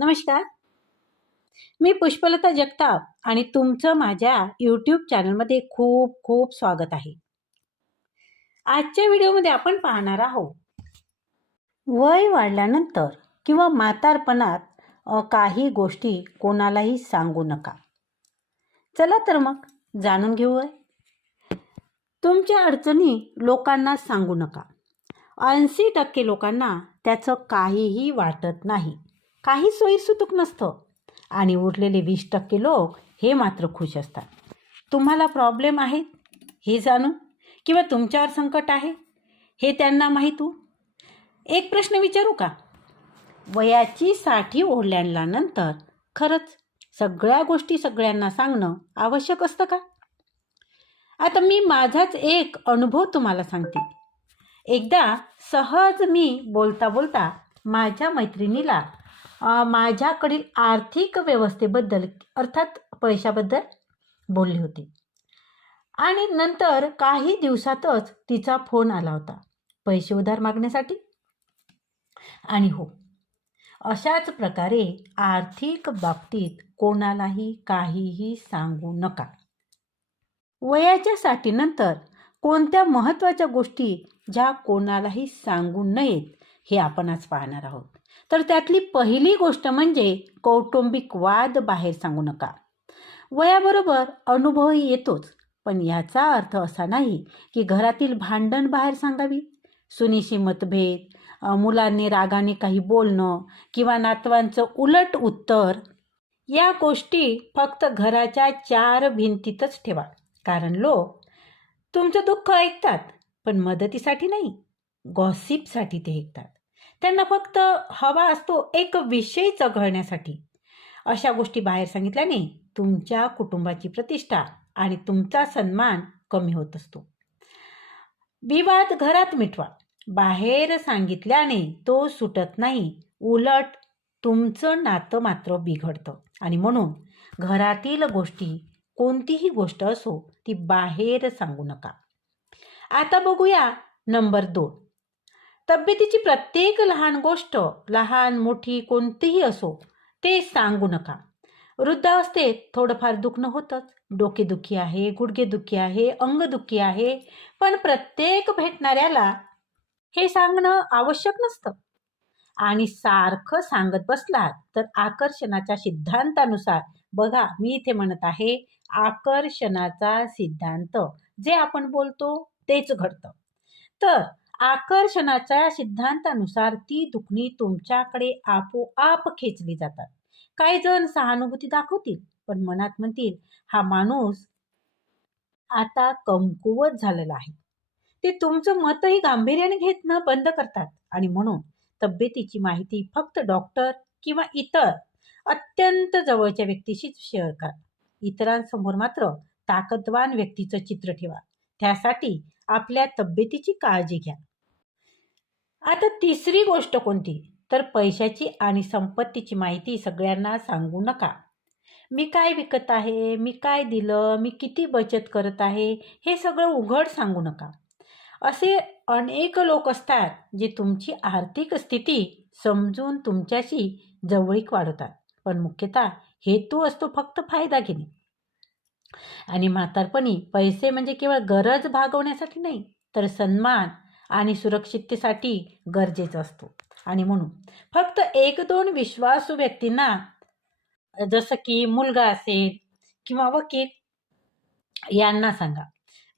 नमस्कार. मी पुष्पलता जगताप आणि तुमचं माझ्या यूट्यूब चॅनलमध्ये खूप खूप स्वागत आहे. आजच्या व्हिडिओमध्ये आपण पाहणार आहोत. वय वाढल्यानंतर किंवा म्हातारपणात काही गोष्टी कोणालाही सांगू नका. चला तर मग जाणून घेऊया तुमच्या अडचणी लोकांना सांगू नका. ऐंशी टक्के लोकांना त्याचं काहीही वाटत नाही. काही सोयीसुतूक नसतं. आणि उरलेले वीस टक्के लोक हे मात्र खुश असतात. तुम्हाला प्रॉब्लेम आहेत हे जाणून? किंवा तुमच्यावर संकट आहे? हे त्यांना माहीत हो? एक प्रश्न विचारू का? वयाची साठी ओढल्यानंतर खरंच सगळ्या गोष्टी सगळ्यांना सांगणं आवश्यक असतं का? आता मी माझाच एक अनुभव तुम्हाला सांगते. एकदा सहज मी बोलता बोलता माझ्या मैत्रिणीला माझ्याकडील आर्थिक व्यवस्थेबद्दल अर्थात पैशाबद्दल बोलली होती. आणि नंतर काही दिवसातच तिचा फोन आला होता. पैसे उधार मागण्यासाठी? आणि हो अशाच प्रकारे आर्थिक बाबतीत कोणालाही काहीही सांगू नका. वयाच्या साठीनंतर कोणत्या महत्त्वाच्या गोष्टी ज्या कोणालाही सांगू नयेत हे आपण आज पाहणार आहोत. तर त्यातली पहिली गोष्ट म्हणजे कौटुंबिक वाद बाहेर सांगू नका. वयाबरोबर अनुभवही येतोच पण याचा अर्थ असा नाही की घरातील भांडण बाहेर सांगावी. सुनीशी मतभेद मुलांनी रागाने काही बोलणं किंवा नातवांचं उलट उत्तर या गोष्टी फक्त घराच्या चार भिंतीतच ठेवा. कारण लोक तुमचं दुःख ऐकतात पण मदतीसाठी नाही गॉसिपसाठी ते ऐकतात. त्यांना फक्त हवा असतो एक विषय चघळण्यासाठी अशा गोष्टी बाहेर सांगितल्याने तुमच्या कुटुंबाची प्रतिष्ठा आणि तुमचा सन्मान कमी होत असतो. विवाद घरात मिटवा. बाहेर सांगितल्याने तो सुटत नाही. उलट तुमचं नातं मात्र बिघडतं. आणि म्हणून घरातील गोष्टी कोणतीही गोष्ट असो ती बाहेर सांगू नका. आता बघूया नंबर दोन. तब्येतीची प्रत्येक लहान गोष्ट लहान मोठी कोणतीही असो ते सांगू नका. वृद्धावस्थेत थोडंफार दुखणं होतंच. डोकेदुखी आहे गुडघेदुखी आहे अंगदुखी आहे पण प्रत्येक भेटणाऱ्याला हे सांगणं आवश्यक नसतं. आणि सारखं सांगत बसलात तर आकर्षणाच्या सिद्धांतानुसार बघा मी इथे म्हणत आहे आकर्षणाचा सिद्धांत. जे आपण बोलतो तेच घडतं. तर आकर्षणाच्या सिद्धांतानुसार ती दुखणी तुमच्याकडे आपोआप खेचली जातात. काही जण सहानुभूती दाखवतील पण मनात म्हणतील हा माणूस आता कमकुवत झालेला आहे. ते तुमचं मतही गांभीर्याने घेतणं बंद करतात आणि म्हणून तब्येतीची माहिती फक्त डॉक्टर किंवा इतर अत्यंत जवळच्या व्यक्तीशीच शेअर करा. इतरांसमोर मात्र ताकदवान व्यक्तीचं चित्र ठेवा. त्यासाठी आपल्या तब्येतीची काळजी घ्या. आता तिसरी गोष्ट कोणती? तर पैशाची आणि संपत्तीची माहिती सगळ्यांना सांगू नका. मी काय विकत आहे? मी काय दिलं? मी किती बचत करत आहे? हे सगळं उघड सांगू नका. असे अनेक लोक असतात जे तुमची आर्थिक स्थिती समजून तुमच्याशी जवळीक वाढवतात. पण मुख्यतः हेतू असतो फक्त फायदा घेणे. आणि म्हातारपणी पैसे म्हणजे केवळ गरज भागवण्यासाठी नाही तर सन्मान आणि सुरक्षिततेसाठी गरजेचा असतो. आणि म्हणून फक्त एक दोन विश्वासू व्यक्तींना जसं की मुलगा असेल किंवा वकील यांना सांगा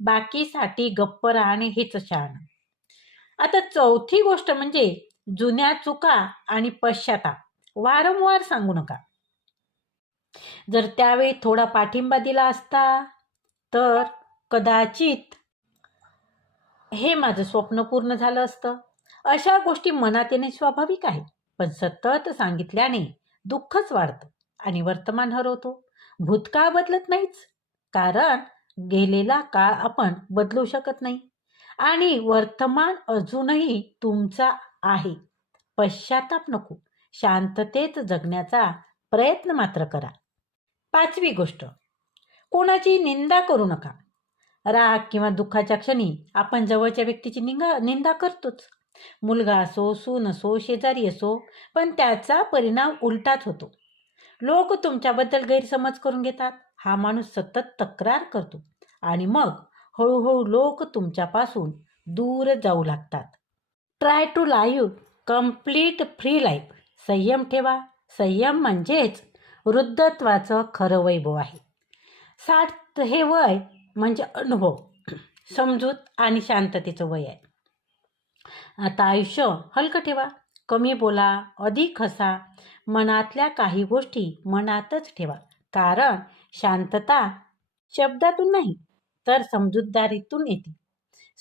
बाकीसाठी गप्प राहणे हेच शान आता चौथी गोष्ट म्हणजे जुन्या चुका आणि पश्चाताप. वारंवार सांगू नका. जर त्यावेळी थोडा पाठिंबा दिला असता तर कदाचित हे माझं स्वप्न पूर्ण झालं असतं. अशा गोष्टी मनात येणे स्वाभाविक आहे. पण सतत सांगितल्याने दुःखच वाढतं आणि वर्तमान हरवतो. भूतकाळ बदलत नाहीच. कारण गेलेला काळ आपण बदलू शकत नाही. आणि वर्तमान अजूनही तुमचा आहे. पश्चाताप नको. शांततेत जगण्याचा प्रयत्न मात्र करा. पाचवी गोष्ट. कोणाची निंदा करू नका. राग किंवा दुःखाच्या क्षणी आपण जवळच्या व्यक्तीची निंगा निंदा करतोच. मुलगा असो सून असो शेजारी असो पण त्याचा परिणाम उलटाच होतो. लोक तुमच्याबद्दल गैरसमज करून घेतात. हा माणूस सतत तक्रार करतो. आणि मग हळूहळू लोक तुमच्यापासून दूर जाऊ लागतात. Try to live complete free life संयम ठेवा. संयम म्हणजेच वृद्धत्वाचं खरं वैभव आहे. साठ हे वय म्हणजे अनुभव समजूत आणि शांततेचं वय आहे. आता आयुष्य हलकं ठेवा कमी बोला अधिक हसा मनातल्या काही गोष्टी मनातच ठेवा. कारण शांतता शब्दातून नाही तर समजूतदारीतून येते.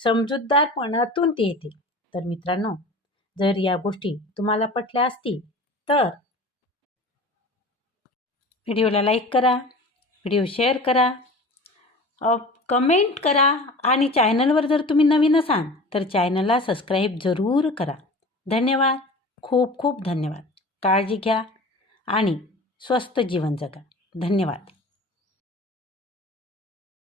समजूतदारपणातून ती येते. तर मित्रांनो जर या गोष्टी तुम्हाला पटल्या असतील तर व्हिडिओला लाईक करा व्हिडिओ शेअर करा कमेंट करा आणि चॅनलवर जर तुम्ही नवीन असाल तर चॅनलला सबस्क्राईब जरूर करा. धन्यवाद. खूप खूप धन्यवाद. काळजी घ्या आणि स्वस्त जीवन जगा. धन्यवाद.